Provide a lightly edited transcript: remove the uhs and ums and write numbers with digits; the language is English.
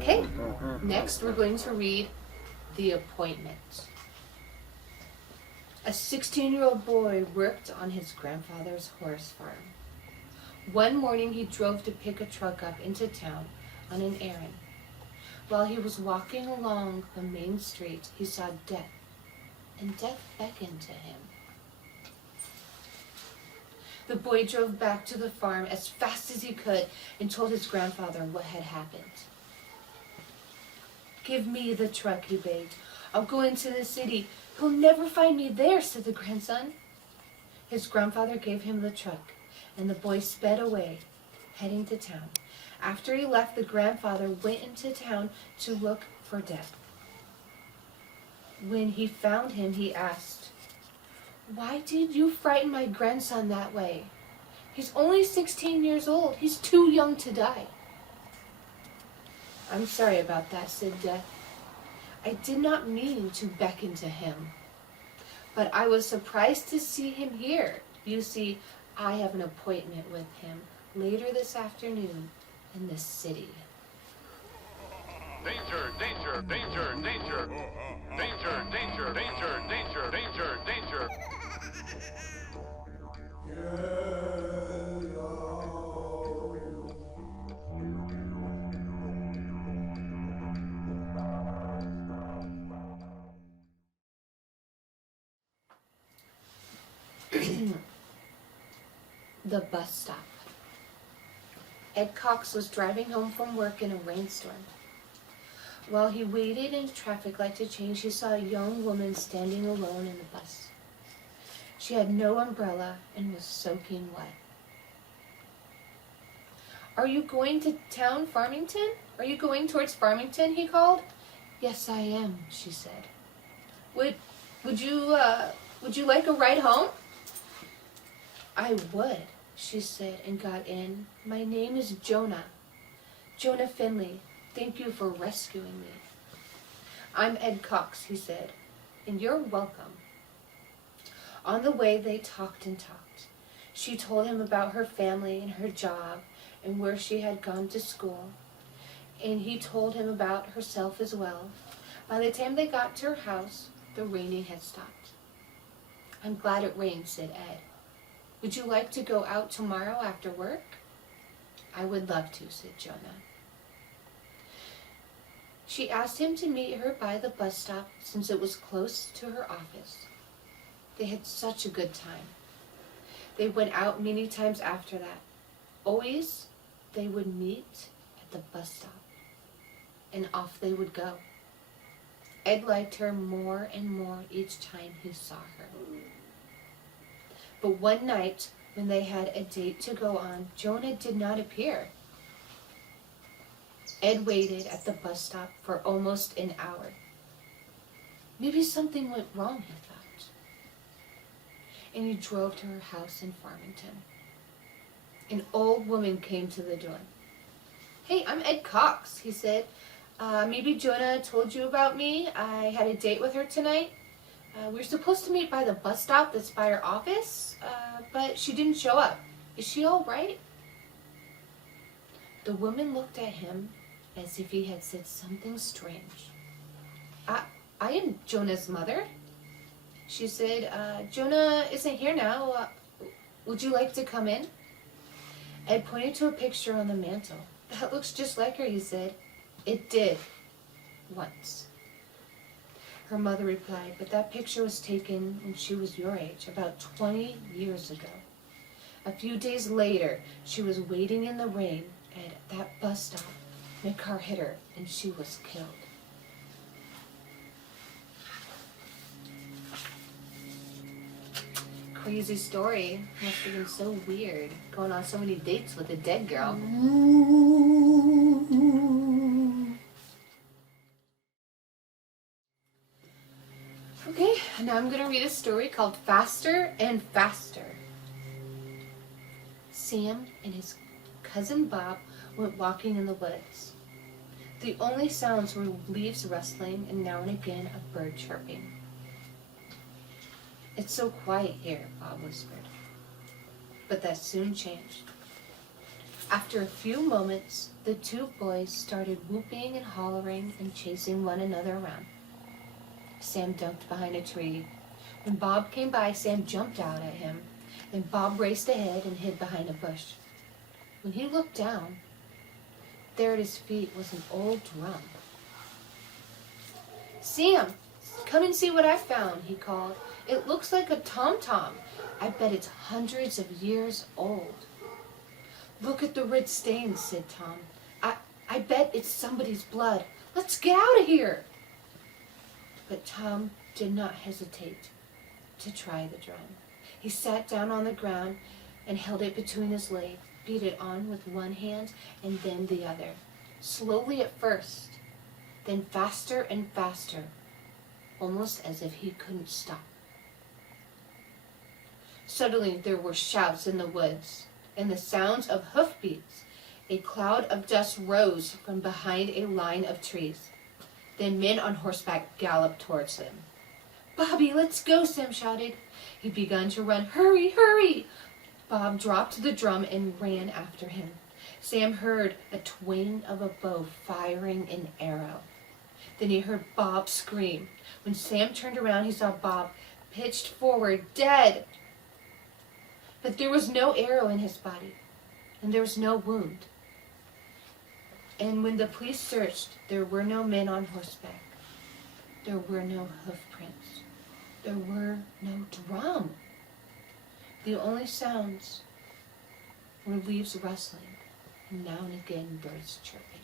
Okay, next we're going to read The Appointment. A 16-year-old boy worked on his grandfather's horse farm. One morning he drove to pick a truck up into town on an errand. While he was walking along the main street, he saw death, and death beckoned to him. The boy drove back to the farm as fast as he could and told his grandfather what had happened. "Give me the truck," he begged. "I'll go into the city. He'll never find me there," said the grandson. His grandfather gave him the truck, and the boy sped away, heading to town. After he left, the grandfather went into town to look for Death. When he found him, he asked, "Why did you frighten my grandson that way? He's only 16 years old. He's too young to die." "I'm sorry about that," said Death. "I did not mean to beckon to him, but I was surprised to see him here. You see, I have an appointment with him later this afternoon in the city." Danger, danger, danger, danger. Danger, danger, danger, danger, danger, danger. The bus stop. Ed Cox was driving home from work in a rainstorm. While he waited in a traffic light to change, he saw a young woman standing alone in the bus. She had no umbrella and was soaking wet. "Are you going to town, Farmington? Are you going towards Farmington?" he called. "Yes, I am," she said. Would you like a ride home?" "I would," she said, and got in. "My name is Jonah. Jonah Finley. Thank you for rescuing me." "I'm Ed Cox," he said, "and you're welcome." On the way, they talked and talked. She told him about her family and her job and where she had gone to school, and he told him about herself as well. By the time they got to her house, the raining had stopped. "I'm glad it rained," said Ed. "Would you like to go out tomorrow after work?" "I would love to," said Jonah. She asked him to meet her by the bus stop since it was close to her office. They had such a good time. They went out many times after that. Always, they would meet at the bus stop, and off they would go. Ed liked her more and more each time he saw her. But one night, when they had a date to go on, Jonah did not appear. Ed waited at the bus stop for almost an hour. Maybe something went wrong, he thought. And he drove to her house in Farmington. An old woman came to the door. "Hey, I'm Ed Cox," he said. Maybe Jonah told you about me. I had a date with her tonight. We were supposed to meet by the bus stop that's by her office, but she didn't show up. Is she all right?" The woman looked at him as if he had said something strange. I am Jonah's mother," she said. "Jonah isn't here now. Would you like to come in?" Ed pointed to a picture on the mantle. "That looks just like her," he said. "It did. Once." Her mother replied, "But that picture was taken when she was your age, about 20 years ago. A few days later, she was waiting in the rain at that bus stop. A car hit her, and she was killed." Crazy story. Must have been so weird, going on so many dates with a dead girl. Now I'm going to read a story called Faster and Faster. Sam and his cousin Bob went walking in the woods. The only sounds were leaves rustling and now and again a bird chirping. "It's so quiet here," Bob whispered. But that soon changed. After a few moments, the two boys started whooping and hollering and chasing one another around. Sam ducked behind a tree. When Bob came by, Sam jumped out at him. Then Bob raced ahead and hid behind a bush. When he looked down, there at his feet was an old drum. "Sam, come and see what I found," he called. "It looks like a tom-tom. I bet it's hundreds of years old." "Look at the red stains," said Tom. I bet it's somebody's blood. Let's get out of here." But Tom did not hesitate to try the drum. He sat down on the ground and held it between his legs, beat it on with one hand and then the other, slowly at first, then faster and faster, almost as if he couldn't stop. Suddenly there were shouts in the woods and the sounds of hoofbeats. A cloud of dust rose from behind a line of trees. Then men on horseback galloped towards him. "Bobby, let's go," Sam shouted. He began to run. "Hurry, hurry!" Bob dropped the drum and ran after him. Sam heard a twang of a bow firing an arrow. Then he heard Bob scream. When Sam turned around, he saw Bob pitched forward, dead. But there was no arrow in his body, and there was no wound. And when the police searched, there were no men on horseback. There were no hoof prints. There were no drum. The only sounds were leaves rustling and now and again birds chirping.